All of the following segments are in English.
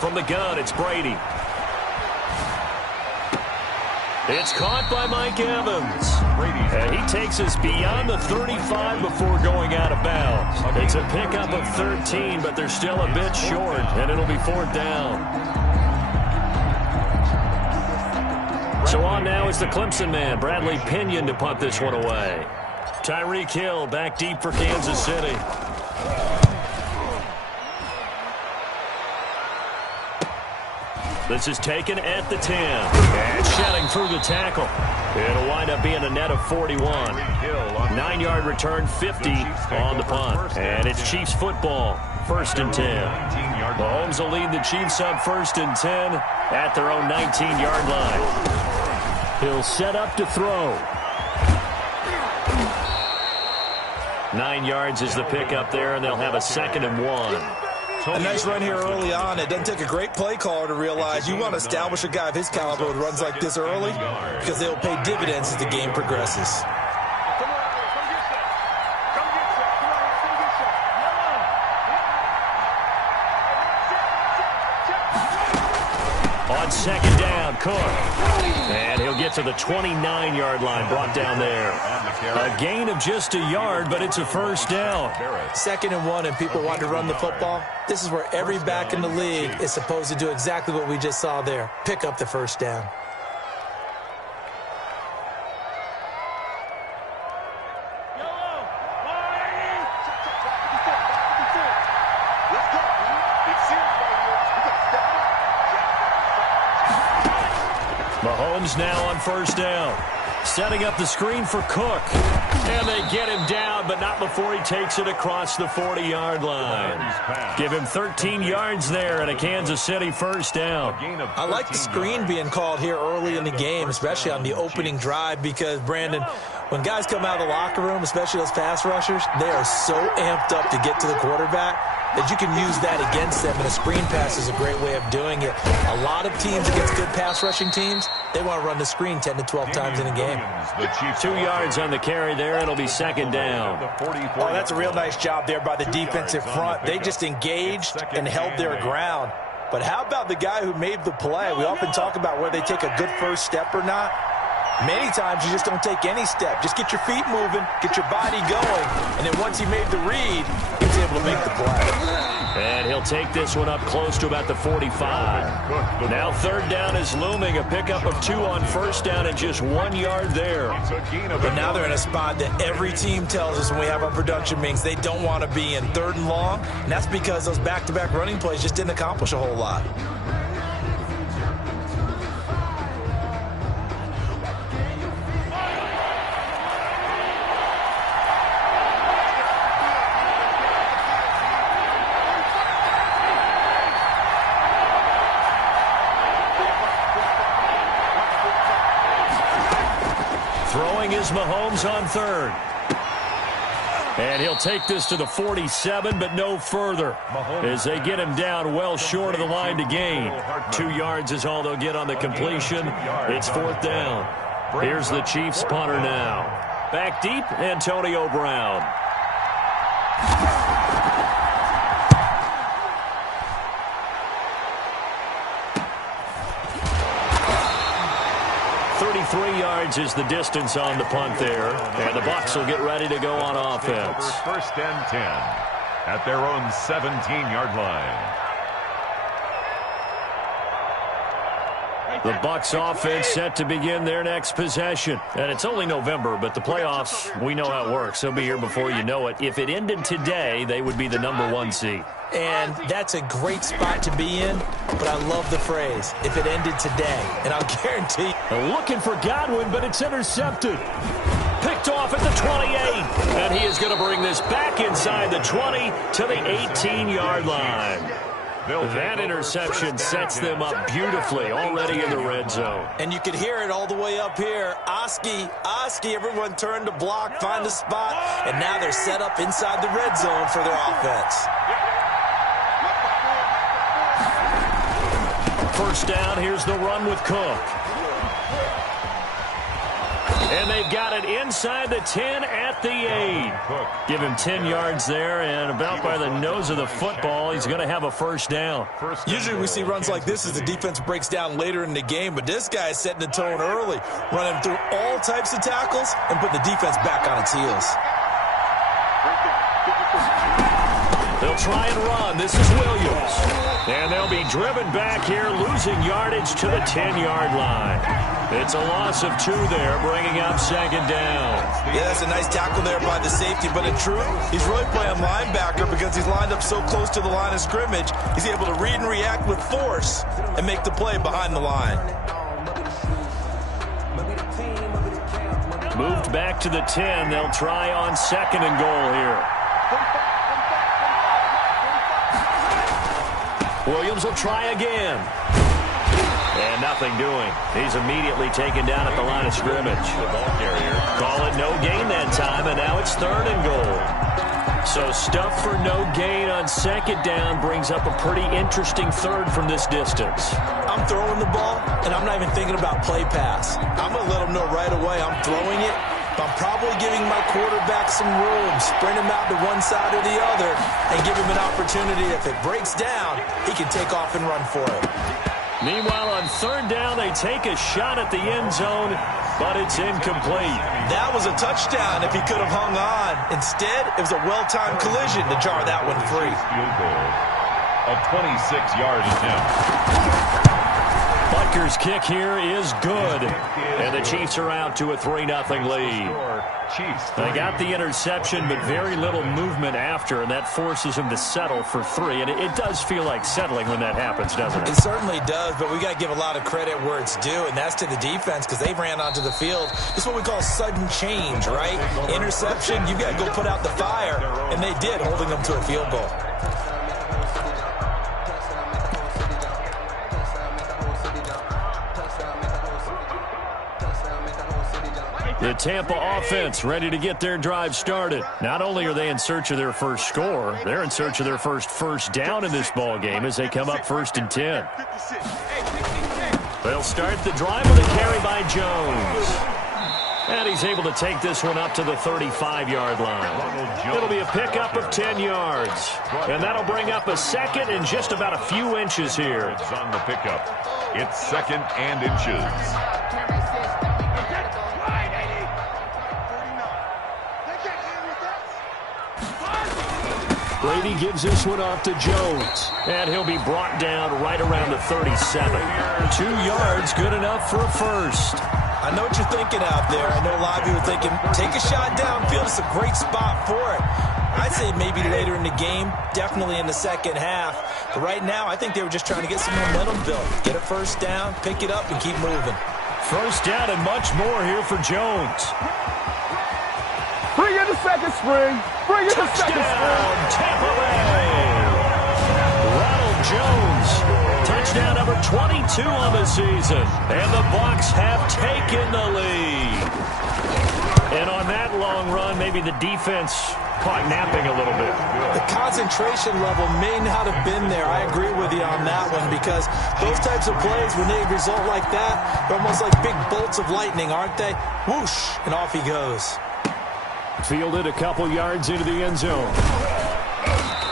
From the gun, it's Brady. It's caught by Mike Evans. And he takes us beyond the 35 before going out of bounds. It's a pickup of 13, but they're still a bit short, and it'll be 4th down. So on now is the Clemson man, Bradley Pinion, to punt this one away. Tyreek Hill back deep for Kansas City. This is taken at the 10. And shedding through the tackle. It'll wind up being a net of 41. 9-yard return, 50 on the punt. And it's Chiefs football, 1st and 10. Mahomes will lead the Chiefs up 1st and 10 at their own 19-yard line. He'll set up to throw. 9 yards is the pickup there, and they'll have a 2nd and 1. A nice run here early on. It doesn't take a great play caller to realize you want to establish a guy of his caliber who runs like this early because they'll pay dividends as the game progresses. On 2nd down, Cook. And he'll get to the 29-yard line, brought down there. A gain of just a yard, but it's a 1st down. 2nd and 1, and people want to run the football. This is where every back in the league is supposed to do exactly what we just saw there. Pick up the 1st down. Mahomes now on 1st down. Setting up the screen for Cook. And they get him down, but not before he takes it across the 40-yard line. Give him 13 yards there and a Kansas City 1st down. I like the screen being called here early in the game, especially on the opening drive, because, Brandon, when guys come out of the locker room, especially those pass rushers, they are so amped up to get to the quarterback that you can use that against them, and a screen pass is a great way of doing it. A lot of teams against good pass rushing teams, they want to run the screen 10 to 12 times in a game. 2 yards on the carry there. It'll be 2nd down. Oh, that's a real nice job there by the defensive front. They just engaged and held their ground. But how about the guy who made the play? We often talk about whether they take a good first step or not. Many times you just don't take any step. Just get your feet moving, get your body going, and then once he made the read, he was able to make the play. And he'll take this one up close to about the 45. Now 3rd down is looming. A pickup of 2 on 1st down and just 1 yard there. But now they're in a spot that every team tells us when we have our production meetings they don't want to be in, 3rd and long. And that's because those back-to-back running plays just didn't accomplish a whole lot. Throwing is Mahomes on 3rd. And he'll take this to the 47, but no further, as they get him down well short of the line to gain. 2 yards is all they'll get on the completion. It's 4th down. Here's the Chiefs punter now. Back deep, Antonio Brown. 33 yards is the distance on the punt there. And the Bucs will get ready to go on offense. 1st and 10 at their own 17-yard line. The Bucs offense set to begin their next possession. And it's only November, but the playoffs, we know how it works. They'll be here before you know it. If it ended today, they would be the #1 seed. And that's a great spot to be in, but I love the phrase, if it ended today. And I'll guarantee you. Looking for Godwin, but it's intercepted. Picked off at the 28. And he is going to bring this back inside the 20 to the 18-yard line. That interception sets them up beautifully already in the red zone. And you could hear it all the way up here. Oski, everyone turned to block, find a spot, and now they're set up inside the red zone for their offense. 1st down, here's the run with Cook. And they've got it inside the 10 at the 8. Give him 10 yards there, and about by the nose of the football, he's going to have a first down. Usually we see runs like this as the defense breaks down later in the game, but this guy is setting the tone early, running through all types of tackles and putting the defense back on its heels. They'll try and run. This is Williams. And they'll be driven back here, losing yardage to the 10-yard line. It's a loss of 2 there, bringing up second down. Yeah, that's a nice tackle there by the safety, but in truth, he's really playing linebacker because he's lined up so close to the line of scrimmage. He's able to read and react with force and make the play behind the line. Moved back to the 10. They'll try on second and goal here. Williams will try again. And nothing doing. He's immediately taken down at the line of scrimmage. The ball carrier. Call it no gain that time, and now it's third and goal. So stuff for no gain on second down brings up a pretty interesting third from this distance. I'm throwing the ball, and I'm not even thinking about play pass. I'm going to let him know right away I'm throwing it. I'm probably giving my quarterback some room, sprint him out to one side or the other, and give him an opportunity. If it breaks down, he can take off and run for it. Meanwhile, on third down, they take a shot at the end zone, but it's incomplete. That was a touchdown if he could have hung on. Instead, it was a well-timed collision to jar that one free. Field goal. A 26-yard attempt. Butker's kick here is good. And the Chiefs are out to a 3-0 lead. They got the interception, but very little movement after, and that forces them to settle for 3. And it does feel like settling when that happens, doesn't it? It certainly does, but we got to give a lot of credit where it's due, and that's to the defense because they ran onto the field. This is what we call sudden change, right? Interception, you've got to go put out the fire, and they did, holding them to a field goal. The Tampa offense ready to get their drive started. Not only are they in search of their first score, they're in search of their first down in this ball game as they come up 1st and 10. They'll start the drive with a carry by Jones. And he's able to take this one up to the 35-yard line. It'll be a pickup of 10 yards. And that'll bring up a second and just about a few inches here. It's on the pickup. It's second and inches. Brady gives this one off to Jones. And he'll be brought down right around the 37. 2 yards, good enough for a first. I know what you're thinking out there. I know a lot of you are thinking, take a shot downfield. It's a great spot for it. I'd say maybe later in the game, definitely in the second half. But right now, I think they were just trying to get some momentum built. Get a first down, pick it up, and keep moving. First down and much more here for Jones. Bring in the second string. Bring in the second string. Tampa Bay. Ronald Jones. Touchdown number 22 on the season. And the Bucs have taken the lead. And on that long run, maybe the defense caught napping a little bit. The concentration level may not have been there. I agree with you on that one because those types of plays, when they result like that, they're almost like big bolts of lightning, aren't they? Whoosh, and off he goes. Fielded a couple yards into the end zone.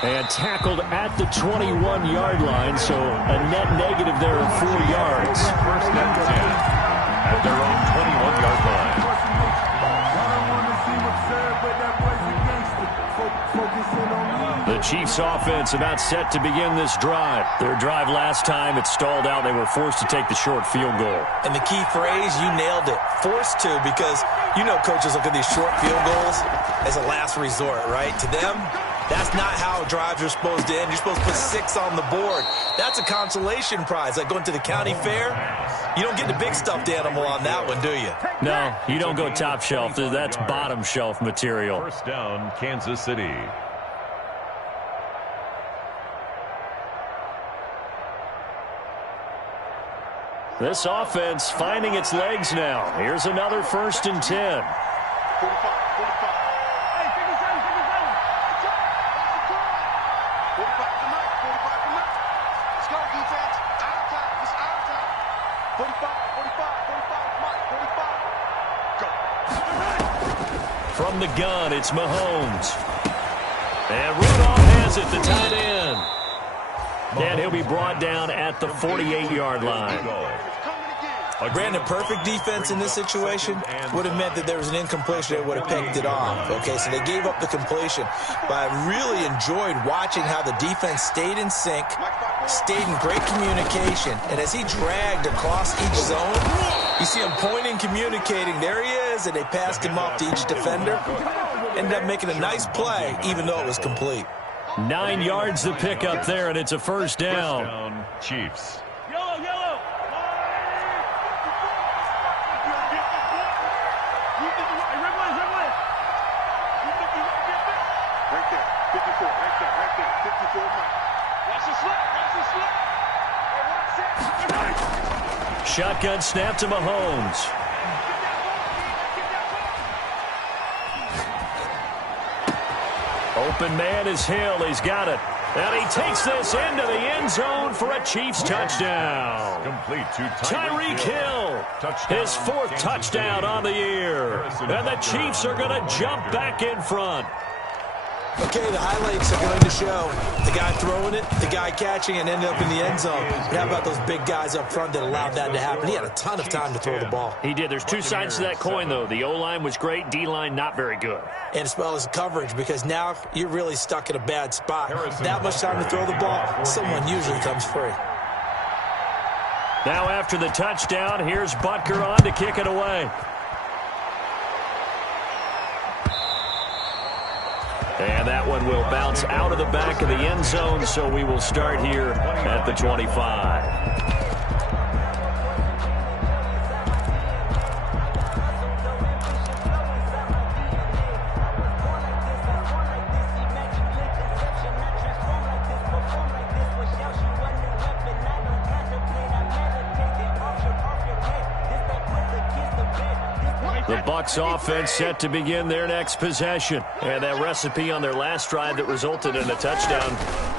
And tackled at the 21-yard line, so a net negative there of 4 yards. First and 10 at their own 21-yard line. The Chiefs offense about set to begin this drive. Their drive last time, it stalled out. They were forced to take the short field goal. And the key phrase, you nailed it, forced to, because you know coaches look at these short field goals as a last resort, right? To them, that's not how drives are supposed to end. You're supposed to put 6 on the board. That's a consolation prize. Like going to the county fair, you don't get the big stuffed animal on that one, do you? No, you don't go top shelf. That's bottom shelf material. First down, Kansas City. This offense finding its legs now. Here's another 1st and 10. From the gun, it's Mahomes. And Rudolph has it, the tight end. And he'll be brought down at the 48-yard line. Brandon, perfect defense in this situation would have meant that there was an incompletion that would have picked it off. Okay, so they gave up the completion. But I really enjoyed watching how the defense stayed in sync, stayed in great communication. And as he dragged across each zone, you see him pointing, communicating. There he is, and they passed him off to each defender. Ended up making a nice play, even though it was complete. 9 yards to pick up there, and it's a first down. Chiefs. Shotgun snap to Mahomes. Open man is Hill. He's got it. And he takes this into the end zone for a Chiefs touchdown. Complete to Tyreek Hill. His 4th touchdown on the year. And the Chiefs are going to jump back in front. Okay, the highlights are going to show the guy throwing it, the guy catching it, and ended up in the end zone. But how about those big guys up front that allowed that to happen? He had a ton of time to throw the ball. He did. There's 2 sides to that coin, though. The O-line was great. D-line not very good. And as well as coverage, because now you're really stuck in a bad spot. That much time to throw the ball, someone usually comes free. Now after the touchdown, here's Butker on to kick it away. And that one will bounce out of the back of the end zone, so we will start here at the 25. The Bucs offense set to begin their next possession. And that recipe on their last drive that resulted in a touchdown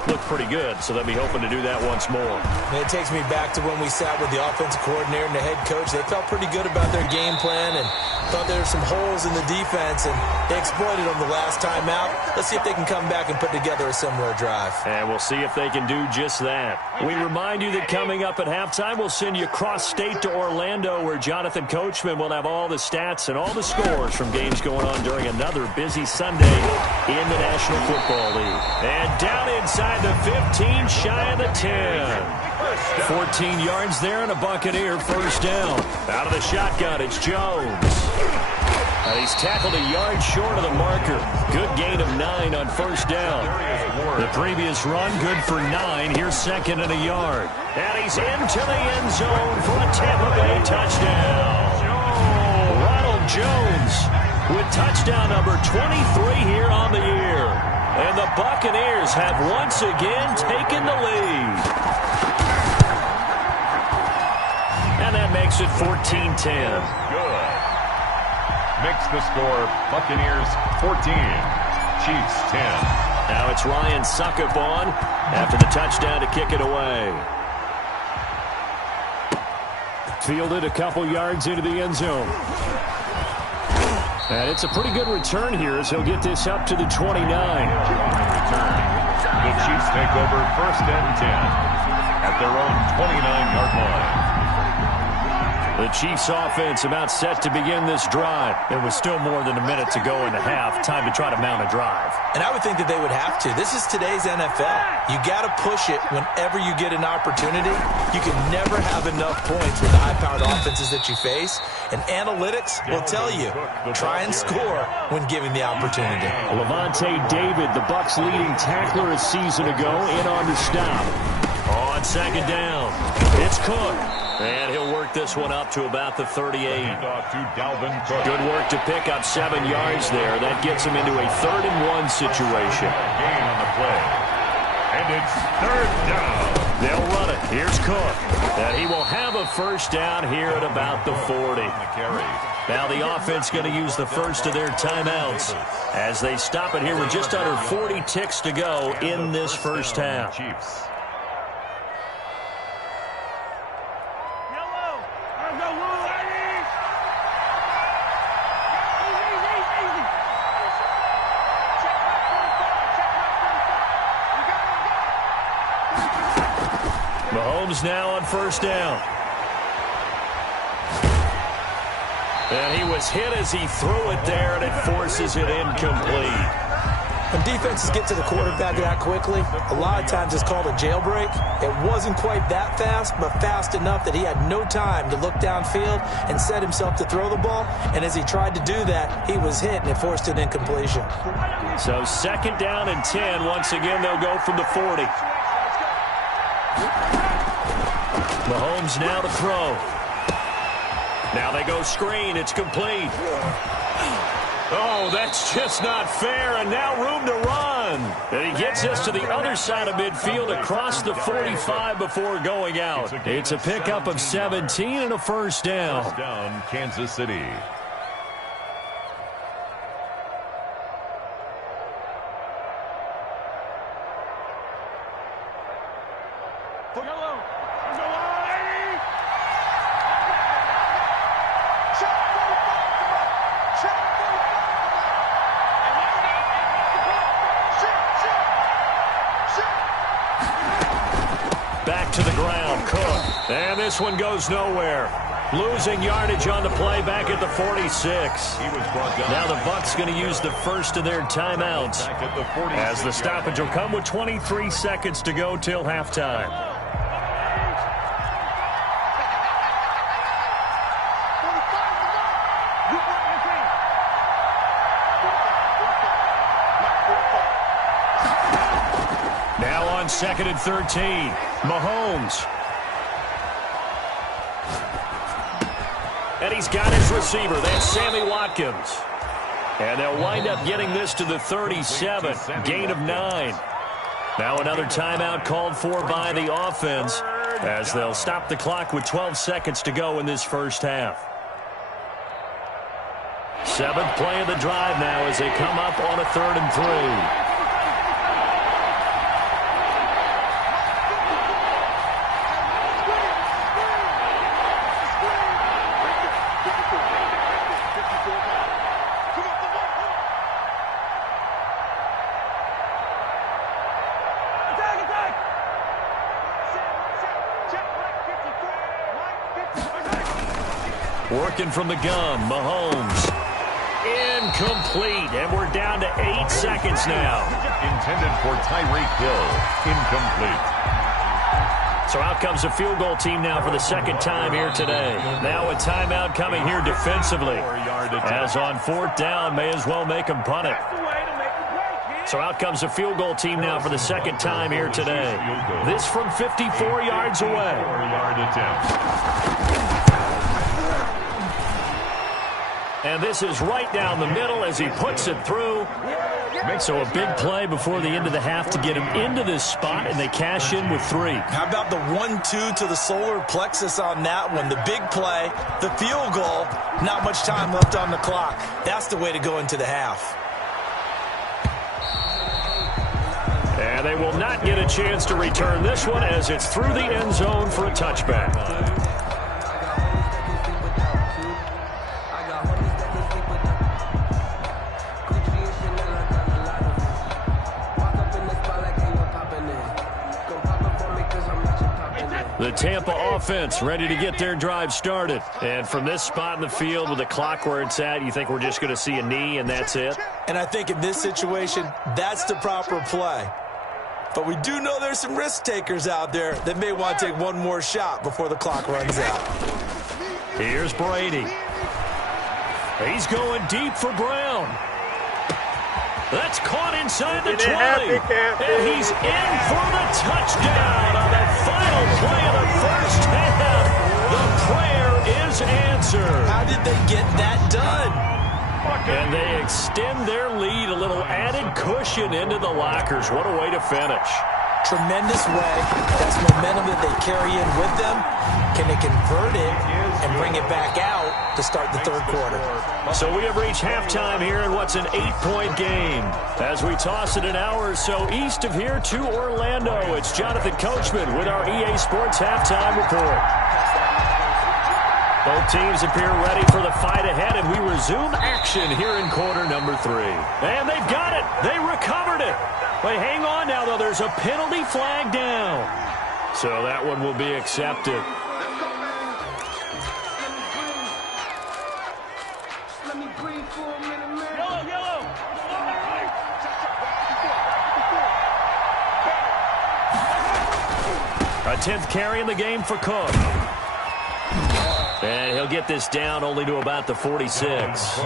looked pretty good, so they'll be hoping to do that once more. And it takes me back to when we sat with the offensive coordinator and the head coach. They felt pretty good about their game plan and thought there were some holes in the defense, and they exploited them the last time out. Let's see if they can come back and put together a similar drive. And we'll see if they can do just that. We remind you that coming up at halftime, we'll send you across state to Orlando, where Jonathan Coachman will have all the stats and all the scores from games going on during another busy Sunday in the National Football League. And down inside the 15, shy of the 10. 14 yards there and a Buccaneer first down. Out of the shotgun, it's Jones. He's tackled a yard short of the marker. Good gain of 9 on first down. The previous run, good for 9. Here's second and a yard. And he's into the end zone for a Tampa Bay touchdown. Ronald Jones with touchdown number 23 here on the year. And the Buccaneers have once again taken the lead. And that makes it 14-10. Good. Makes the score Buccaneers 14, Chiefs 10. Now it's Ryan Succop on after the touchdown to kick it away. Fielded a couple yards into the end zone. And it's a pretty good return here as he'll get this up to the 29. The Chiefs take over first and 10 at their own 29-yard line. The Chiefs offense about set to begin this drive. There was still more than a minute to go in the half. Time to try to mount a drive. And I would think that they would have to. This is today's NFL. You got to push it whenever you get an opportunity. You can never have enough points with the high-powered offenses that you face. And analytics will tell you, try and score when given the opportunity. Levante David, the Bucs' leading tackler a season ago, in on the stop. On second down, it's Cook. And he'll work this one up to about the 38. Good work to pick up 7 yards there. That gets him into a 3rd-and-1 situation. Gain on the play. And it's 3rd down. They'll run it. Here's Cook. And he will have a first down here at about the 40. Now the offense going to use the first of their timeouts as they stop it here with just under 40 ticks to go in this first half. Chiefs. Mahomes now on first down. And he was hit as he threw it there, and it forces it incomplete. When defenses get to the quarterback that quickly, a lot of times it's called a jailbreak. It wasn't quite that fast, but fast enough that he had no time to look downfield and set himself to throw the ball. And as he tried to do that, he was hit, and it forced an incompletion. So 2nd down and 10. Once again, they'll go from the 40. Mahomes now to throw. Now they go screen. It's complete. Oh, that's just not fair, and now room to run. And he gets us to the other side of midfield across the 45 before going out. It's a pickup of 17 and a first down. First down, Kansas City. Back to the ground, Cook. And this one goes nowhere. Losing yardage on the play back at the 46. Now the Bucs going to use the first of their timeouts as the stoppage will come with 23 seconds to go till halftime. Now on 2nd and 13, Mahomes. And he's got his receiver. That's Sammy Watkins. And they'll wind up getting this to the 37. Gain of 9. Now another timeout called for by the offense as they'll stop the clock with 12 seconds to go in this first half. 7th play of the drive now as they come up on a 3rd and 3. Working from the gun, Mahomes. Incomplete, and we're down to 8 seconds now. Intended for Tyreek Hill. Incomplete. So out comes the field goal team now for the 2nd time here today. Now a timeout coming here defensively. As on 4th down, may as well make them punt it. So out comes the field goal team now for the 2nd time here today. This from 54 yards away. 4-yard attempt. And this is right down the middle as he puts it through. So a big play before the end of the half to get him into this spot, and they cash in with 3. How about the 1-2 to the solar plexus on that one? The big play, the field goal, not much time left on the clock. That's the way to go into the half. And they will not get a chance to return this one as it's through the end zone for a touchback. The Tampa offense ready to get their drive started. And from this spot in the field with the clock where it's at, you think we're just going to see a knee and that's it? And I think in this situation, that's the proper play. But we do know there's some risk takers out there that may want to take one more shot before the clock runs out. Here's Brady. He's going deep for Brown. That's caught inside the 20. And he's in for the touchdown on the final play of the first half. The prayer is answered. How did they get that done? And they extend their lead, a little added cushion into the lockers. What a way to finish. Tremendous way. That's momentum that they carry in with them. Can they convert it and bring it back out to start the 3rd quarter? So we have reached halftime here in what's an 8-point game. As we toss it an hour or so east of here to Orlando, it's Jonathan Coachman with our EA Sports Halftime Report. Both teams appear ready for the fight ahead, and we resume action here in quarter number 3. And they've got it. They recovered it. But hang on now, though. There's a penalty flag down. So that one will be accepted. A 10th carry in the game for Cook. And he'll get this down only to about the 46.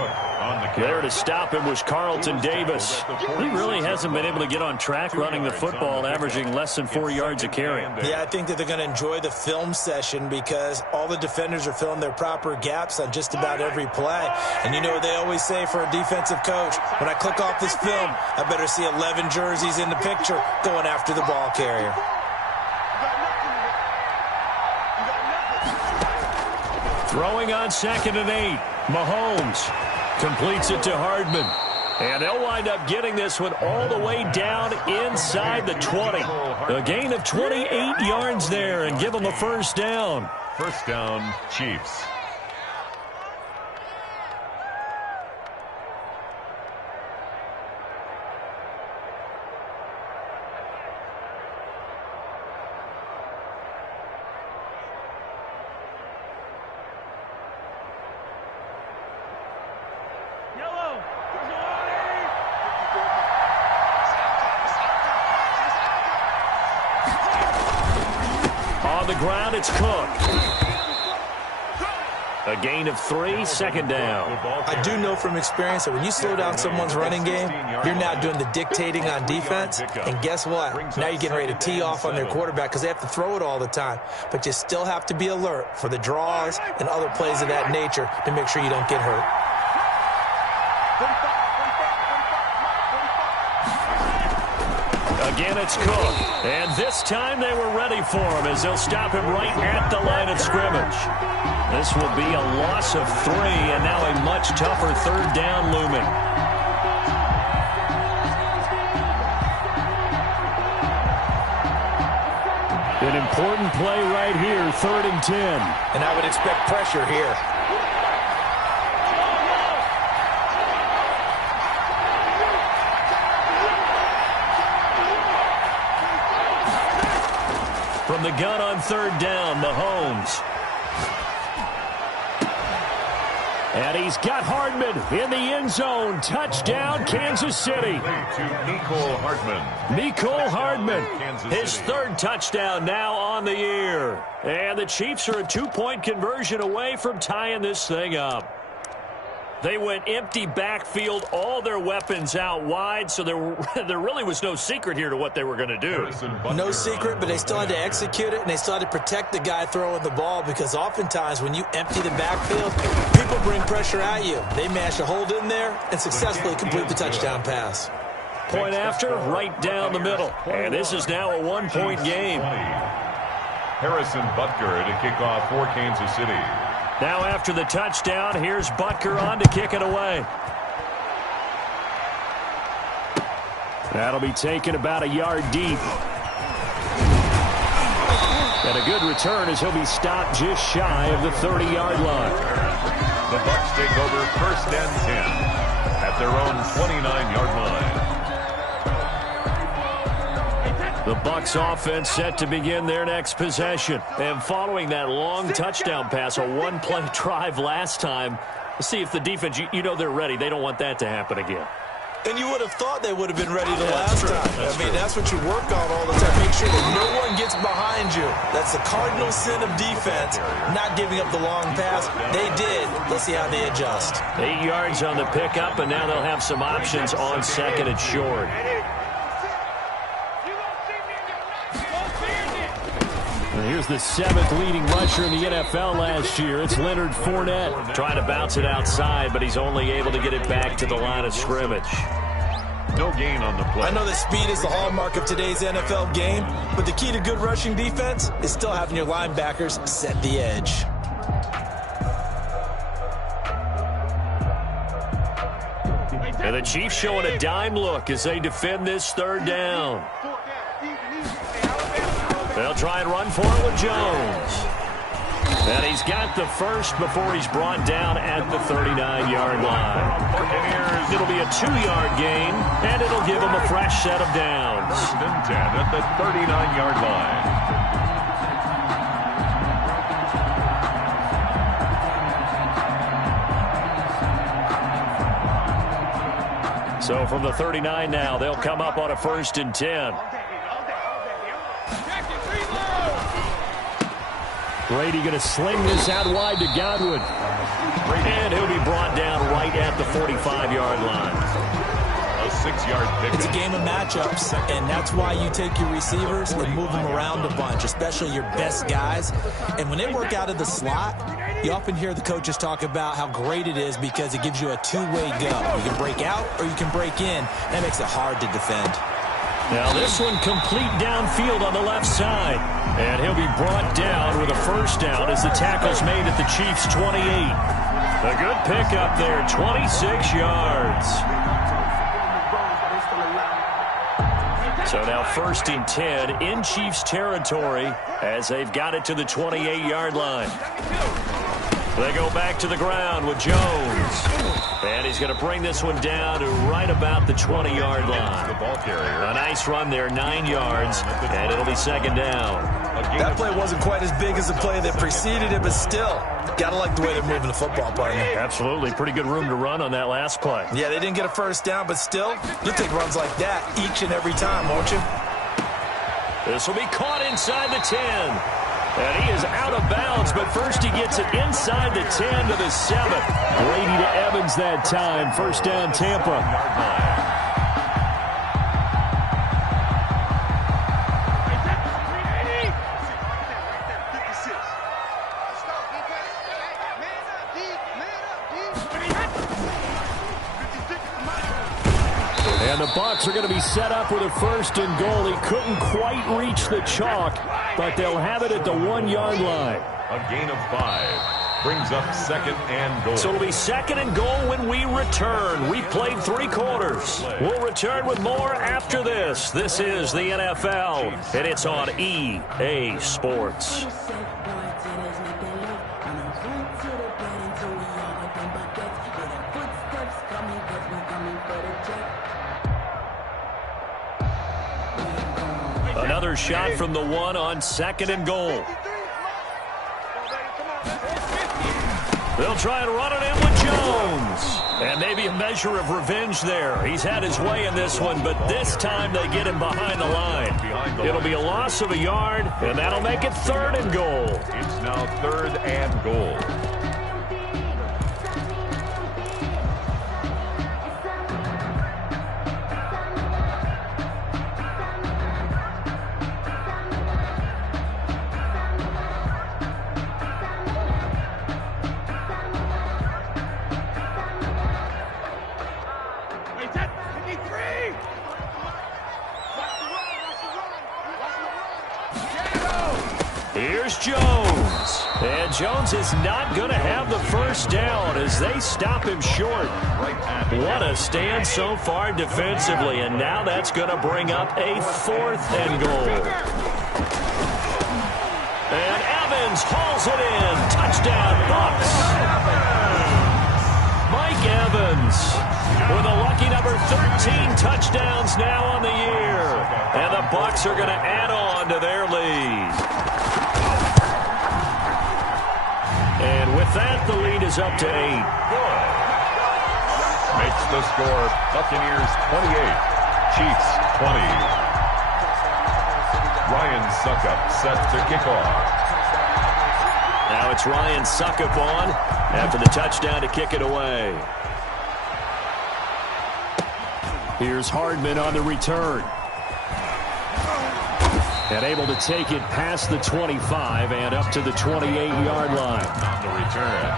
There to stop him was Carlton Davis. He really hasn't been able to get on track running the football, averaging less than 4 yards a carry. Yeah, I think that they're going to enjoy the film session because all the defenders are filling their proper gaps on just about every play. And you know what they always say for a defensive coach? When I click off this film, I better see 11 jerseys in the picture going after the ball carrier. Throwing on 2nd and 8. Mahomes completes it to Hardman. And they'll wind up getting this one all the way down inside the 20. A gain of 28 yards there and give them a first down. First down, Chiefs. On the ground, it's Cook. A gain of 3, 2nd down. I do know from experience that when you slow down someone's running game, you're now doing the dictating on defense. And guess what? Now you're getting ready to tee off on their quarterback because they have to throw it all the time. But you still have to be alert for the draws and other plays of that nature to make sure you don't get hurt. Again, it's Cook. And this time they were ready for him as they'll stop him right at the line of scrimmage. This will be a loss of 3 and now a much tougher 3rd down looming. An important play right here, 3rd and 10. And I would expect pressure here. From the gun on 3rd down, Mahomes. And he's got Hardman in the end zone. Touchdown, Kansas City. To Mecole Hardman. Mecole Hardman, his 3rd touchdown now on the year. And the Chiefs are a 2-point conversion away from tying this thing up. They went empty backfield, all their weapons out wide, so there really was no secret here to what they were going to do. No secret, but they still had to execute it, and they still had to protect the guy throwing the ball because oftentimes when you empty the backfield, people bring pressure at you. They managed to hold in there and successfully complete the touchdown pass. Point after, right down the middle. And this is now a 1-point game. Harrison Butker to kick off for Kansas City. Now after the touchdown, here's Butker on to kick it away. That'll be taken about a yard deep. And a good return as he'll be stopped just shy of the 30-yard line. The Bucs take over 1st and 10 at their own 29-yard line. The Bucs offense set to begin their next possession. And following that long touchdown pass, a one-play drive last time, let's see if the defense, you know they're ready. They don't want that to happen again. And you would have thought they would have been ready the last time. I mean, that's what you work on all the time. Make sure that no one gets behind you. That's the cardinal sin of defense, not giving up the long pass. They did. Let's see how they adjust. 8 yards on the pickup, and now they'll have some options on 2nd and short. Here's the 7th leading rusher in the NFL last year. It's Leonard Fournette trying to bounce it outside, but he's only able to get it back to the line of scrimmage. No gain on the play. I know that speed is the hallmark of today's NFL game, but the key to good rushing defense is still having your linebackers set the edge. And the Chiefs showing a dime look as they defend this 3rd down. They'll try and run for it with Jones. And he's got the first before he's brought down at the 39-yard line. It'll be a 2-yard gain, and it'll give him a fresh set of downs. 1st and 10 at the 39-yard line. So from the 39 now, they'll come up on a 1st and 10. Brady going to sling this out wide to Godwin. And he'll be brought down right at the 45-yard line. A 6-yard pickup. It's a game of matchups, and that's why you take your receivers and move them around a bunch, especially your best guys. And when they work out of the slot, you often hear the coaches talk about how great it is because it gives you a two-way go. You can break out or you can break in. That makes it hard to defend. Now this one complete downfield on the left side. And he'll be brought down with a 1st down as the tackle's made at the Chiefs' 28. A good pickup there, 26 yards. So now 1st and 10 in Chiefs territory as they've got it to the 28-yard line. They go back to the ground with Jones. And he's going to bring this one down to right about the 20-yard line. The ball carrier. A nice run there, 9 yards, and it'll be 2nd down. That play wasn't quite as big as the play that preceded it, but still, got to like the way they're moving the football, partner. Absolutely. Pretty good room to run on that last play. Yeah, they didn't get a 1st down, but still, you'll take runs like that each and every time, won't you? This will be caught inside the 10. And he is out of bounds, but first he gets it inside the 10 to the 7. Brady to Evans that time. 1st down, Tampa. And the Bucs are going to be set up with a 1st and goal. He couldn't quite reach the chalk, but they'll have it at the 1-yard line. A gain of 5 brings up 2nd and goal. So it'll be 2nd and goal when we return. We played 3 quarters. We'll return with more after this. This is the NFL, and it's on EA Sports. Another shot from the 1 on 2nd and goal. They'll try and run it in with Jones. And maybe a measure of revenge there. He's had his way in this one, but this time they get him behind the line. It'll be a loss of a yard, and that'll make it 3rd and goal. It's now 3rd and goal. Here's Jones. And Jones is not going to have the 1st down as they stop him short. What a stand so far defensively, and now that's going to bring up a 4th and goal. And Evans hauls it in. Touchdown, Bucs. Mike Evans with a lucky number 13 touchdowns now on the year. And the Bucs are going to add on to their lead. And with that, the lead is up to 8. Makes the score Buccaneers 28, Chiefs 20. Ryan Succop set to kick off. Now it's Ryan Succop on after the touchdown to kick it away. Here's Hardman on the return. And able to take it past the 25 and up to the 28-yard line. On the return,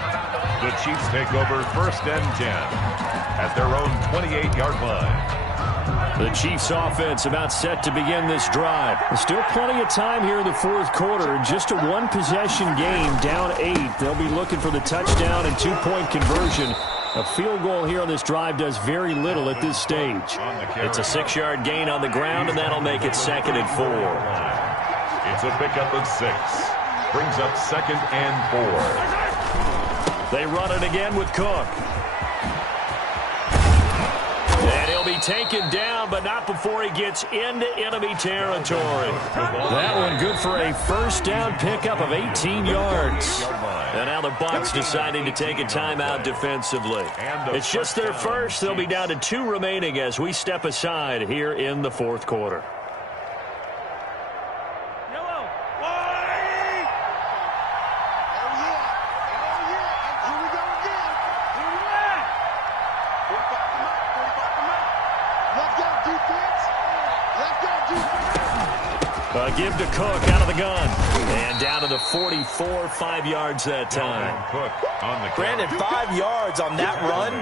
the Chiefs take over 1st and 10 at their own 28-yard line. The Chiefs offense about set to begin this drive. There's still plenty of time here in the 4th quarter. Just a 1-possession game, down 8. They'll be looking for the touchdown and 2-point conversion. A field goal here on this drive does very little at this stage. It's a 6-yard gain on the ground, and that'll make it 2nd and 4. It's a pickup of 6. Brings up 2nd and 4. They run it again with Cook. And he'll be taken down, but not before he gets into enemy territory. That one good for a first down pickup of 18 yards. And now the Bucs deciding to take a timeout defensively. It's just their first. They'll be down to 2 remaining as we step aside here in the fourth quarter. Give to Cook out of the gun. And down to the 44, 5 yards that time. Brandon, 5 yards on that run.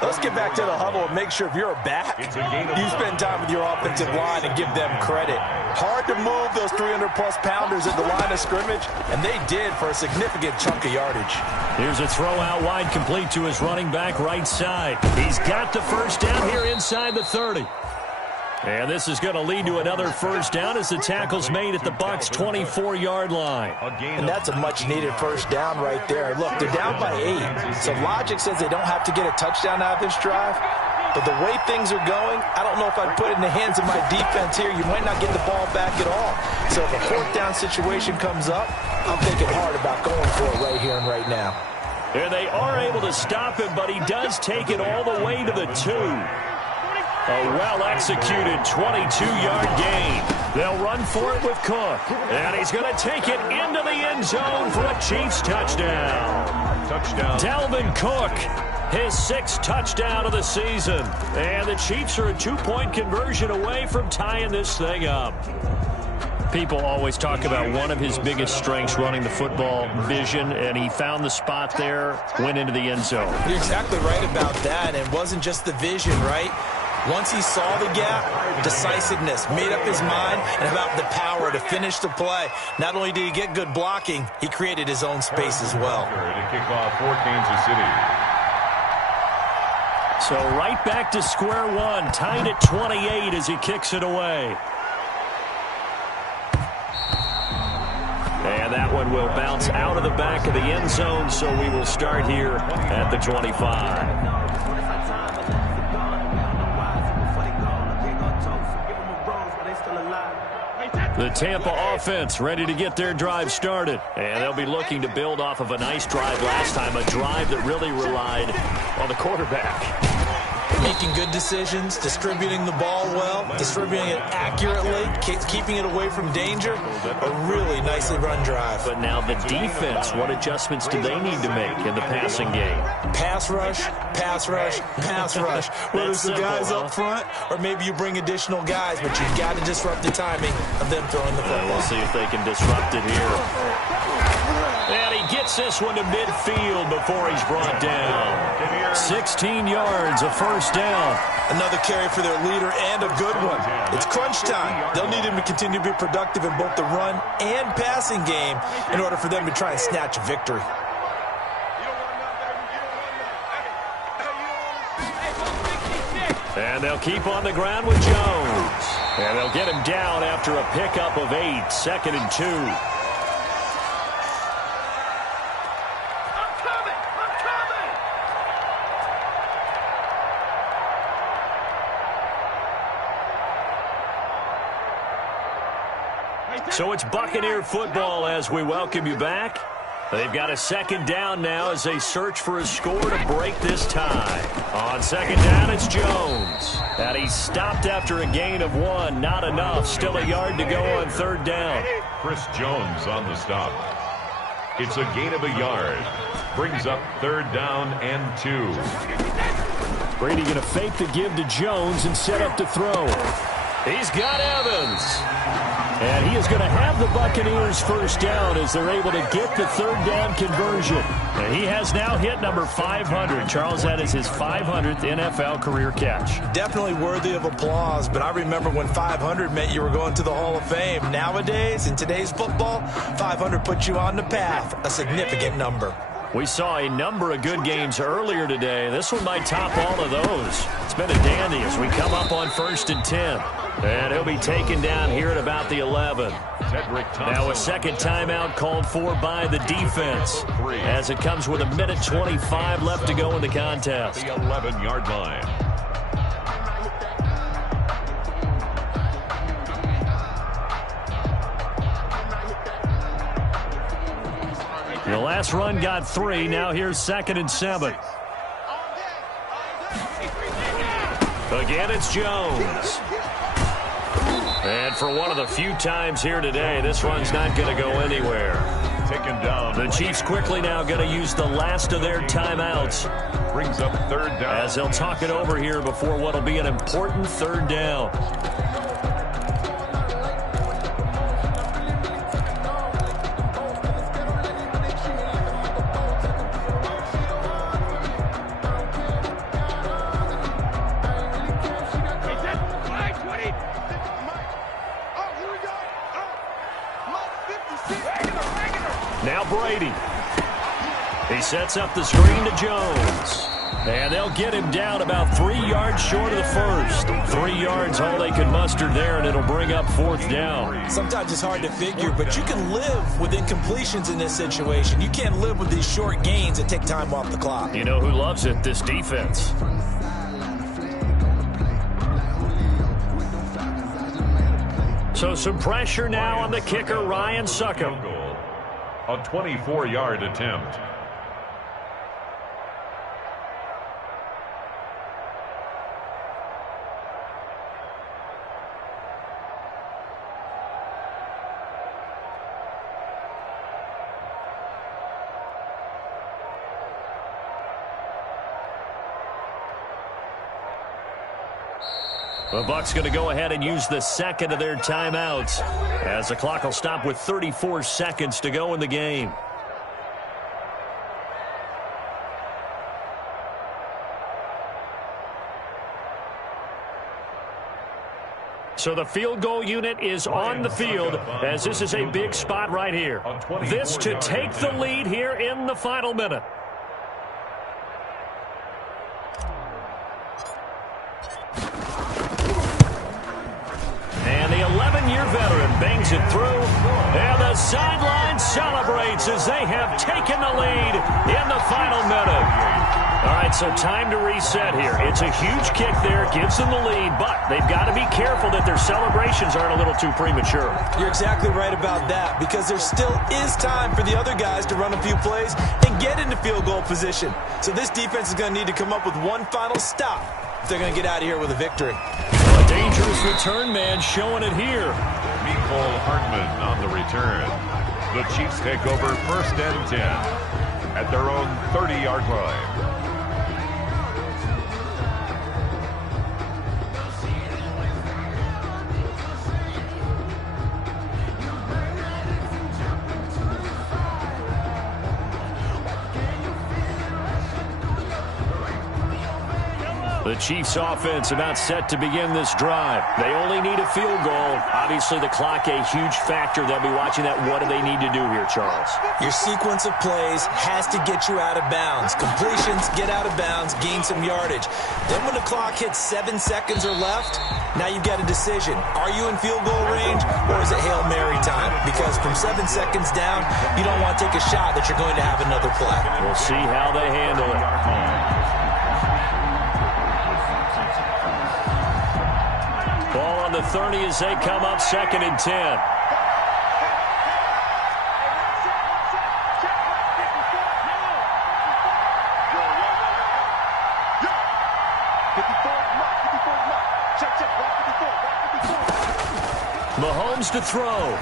Let's get back to the huddle and make sure if you're a back, you spend time with your offensive line and give them credit. Hard to move those 300-plus pounders at the line of scrimmage, and they did for a significant chunk of yardage. Here's a throw out wide, complete to his running back right side. He's got the first down here inside the 30. And this is going to lead to another first down as the tackle's made at the Bucs' 24-yard line. And that's a much-needed first down right there. Look, they're down by 8, so logic says they don't have to get a touchdown out of this drive. But the way things are going, I don't know if I'd put it in the hands of my defense here. You might not get the ball back at all. So if a fourth down situation comes up, I'm thinking hard about going for it right here and right now. And they are able to stop him, but he does take it all the way to the 2. A well-executed 22-yard gain. They'll run for it with Cook. And he's going to take it into the end zone for a Chiefs touchdown. Dalvin Cook, his 6th touchdown of the season. And the Chiefs are a 2-point conversion away from tying this thing up. People always talk about one of his biggest strengths running the football, vision, and he found the spot there, went into the end zone. You're exactly right about that. And it wasn't just the vision, right? Once he saw the gap, decisiveness, made up his mind, and about the power to finish the play. Not only did he get good blocking, he created his own space as well. To kick off for Kansas City. So right back to square one, tied at 28 as he kicks it away. And that one will bounce out of the back of the end zone, so we will start here at the 25. The Tampa offense ready to get their drive started. And they'll be looking to build off of a nice drive last time, a drive that really relied on the quarterback. Making good decisions, distributing the ball well, distributing it accurately, keeping it away from danger. A really nicely run drive. But now the defense, what adjustments do they need to make in the passing game? Pass rush, pass rush, pass rush. Whether it's the guys up front or maybe you bring additional guys, but you've got to disrupt the timing of them throwing the football. We'll see if they can disrupt it here. And he gets this one to midfield before he's brought down. 16 yards, a first down. Another carry for their leader and a good one. It's crunch time. They'll need him to continue to be productive in both the run and passing game in order for them to try and snatch a victory. And they'll keep on the ground with Jones. And they'll get him down after a pickup of 8, 2nd and 2. So it's Buccaneer football as we welcome you back. They've got a second down now as they search for a score to break this tie. On second down, it's Jones. And he's stopped after a gain of 1. Not enough. Still a yard to go on third down. Chris Jones on the stop. It's a gain of a yard. Brings up third down and 2. Brady going to fake the give to Jones and set up to throw. He's got Evans. And he is going to have the Buccaneers first down as they're able to get the third down conversion. And he has now hit number 500. Charles, that is his 500th NFL career catch. Definitely worthy of applause, but I remember when 500 meant you were going to the Hall of Fame. Nowadays, in today's football, 500 puts you on the path, a significant number. We saw a number of good games earlier today. This one might top all of those. It's been a dandy as we come up on 1st and 10. And he'll be taken down here at about the 11. Now a second timeout called for by the defense as it comes with 1:25 left to go in the contest. The 11-yard line. The last run got 3. Now here's 2nd and 7. Again, it's Jones. And for one of the few times here today, this run's not going to go anywhere. Taken down. The Chiefs quickly now going to use the last of their timeouts. Brings up 3rd down. As they'll talk it over here before what will be an important 3rd down. Now Brady. He sets up the screen to Jones. And they'll get him down about 3 yards short of the first. 3 yards all they could muster there, and it'll bring up 4th down. Sometimes it's hard to figure, but you can live with incompletions in this situation. You can't live with these short gains that take time off the clock. You know who loves it? This defense. So some pressure now on the kicker, Ryan Succop. A 24-yard attempt. The Bucs going to go ahead and use the 2nd of their timeouts as the clock will stop with 34 seconds to go in the game. So the field goal unit is on the field as this is a big spot right here. This to take the lead here in the final minute. And the 11-year veteran bangs it through. And the sideline celebrates as they have taken the lead in the final minute. All right, so time to reset here. It's a huge kick there, gives them the lead, but they've got to be careful that their celebrations aren't a little too premature. You're exactly right about that, because there still is time for the other guys to run a few plays and get into field goal position. So this defense is going to need to come up with one final stop if they're going to get out of here with a victory. A dangerous return man showing it here. Mecole Hardman on the return. The Chiefs take over 1st and 10 at their own 30-yard line. The Chiefs offense about set to begin this drive. They only need a field goal. Obviously, the clock a huge factor. They'll be watching that. What do they need to do here, Charles? Your sequence of plays has to get you out of bounds. Completions, get out of bounds, gain some yardage. Then when the clock hits 7 seconds or left, now you've got a decision. Are you in field goal range, or is it Hail Mary time? Because from 7 seconds down, you don't want to take a shot that you're going to have another play. We'll see how they handle it. Ball on the 30 as they come up 2nd and 10. Mahomes to throw.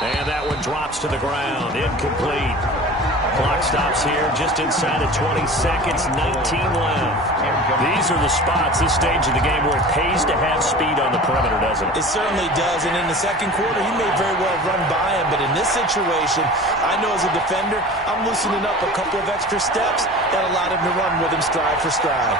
And that one drops to the ground. Incomplete. Clock stops here just inside of 20 seconds, 19 left. These are the spots, this stage of the game, where it pays to have speed on the perimeter, doesn't it? It certainly does, and in the second quarter, he may very well run by him, but in this situation, I know as a defender, I'm loosening up a couple of extra steps that allowed him to run with him stride for stride.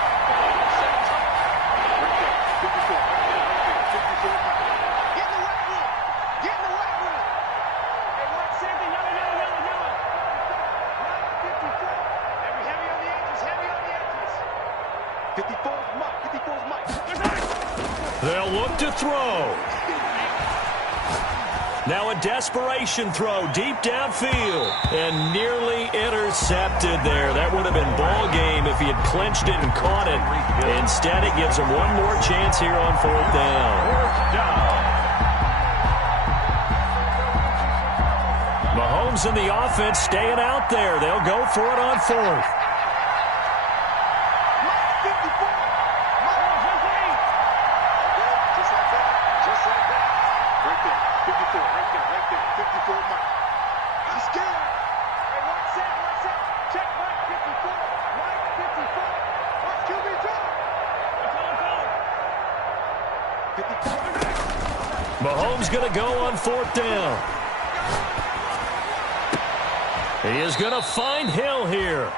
They'll look to throw. Now a desperation throw deep downfield and nearly intercepted there. That would have been ball game if he had clinched it and caught it. Instead, it gives him one more chance here on 4th down. Mahomes and the offense staying out there. They'll go for it on fourth. Mahomes going to go on fourth down. He is going to find Hill here.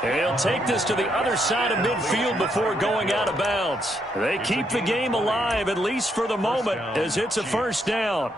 He'll take this to the other side of midfield before going out of bounds. They keep the game alive, at least for the moment, as it's a first down.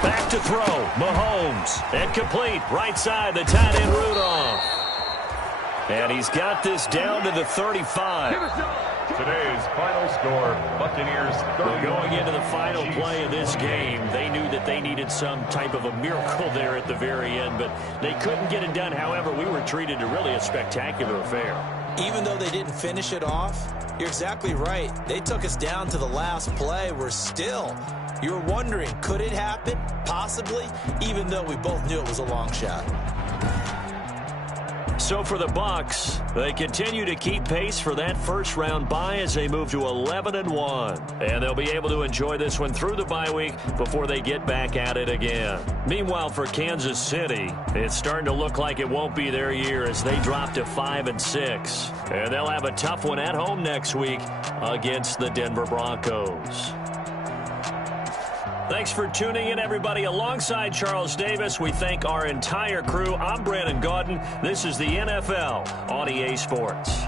Back to throw, Mahomes, and complete, right side, the tight end Rudolph. And he's got this down to the 35. Today's final score, Buccaneers 30. Going into the final play of this game, they knew that they needed some type of a miracle there at the very end, but they couldn't get it done. However, we were treated to really a spectacular affair. Even though they didn't finish it off, you're exactly right. They took us down to the last play. We're still, you're wondering, could it happen? Possibly, even though we both knew it was a long shot. So for the Bucs, they continue to keep pace for that first-round bye as they move to 11-1. And they'll be able to enjoy this one through the bye week before they get back at it again. Meanwhile, for Kansas City, it's starting to look like it won't be their year as they drop to 5-6. And they'll have a tough one at home next week against the Denver Broncos. Thanks for tuning in, everybody. Alongside Charles Davis, we thank our entire crew. I'm Brandon Gaudin. This is the NFL on EA Sports.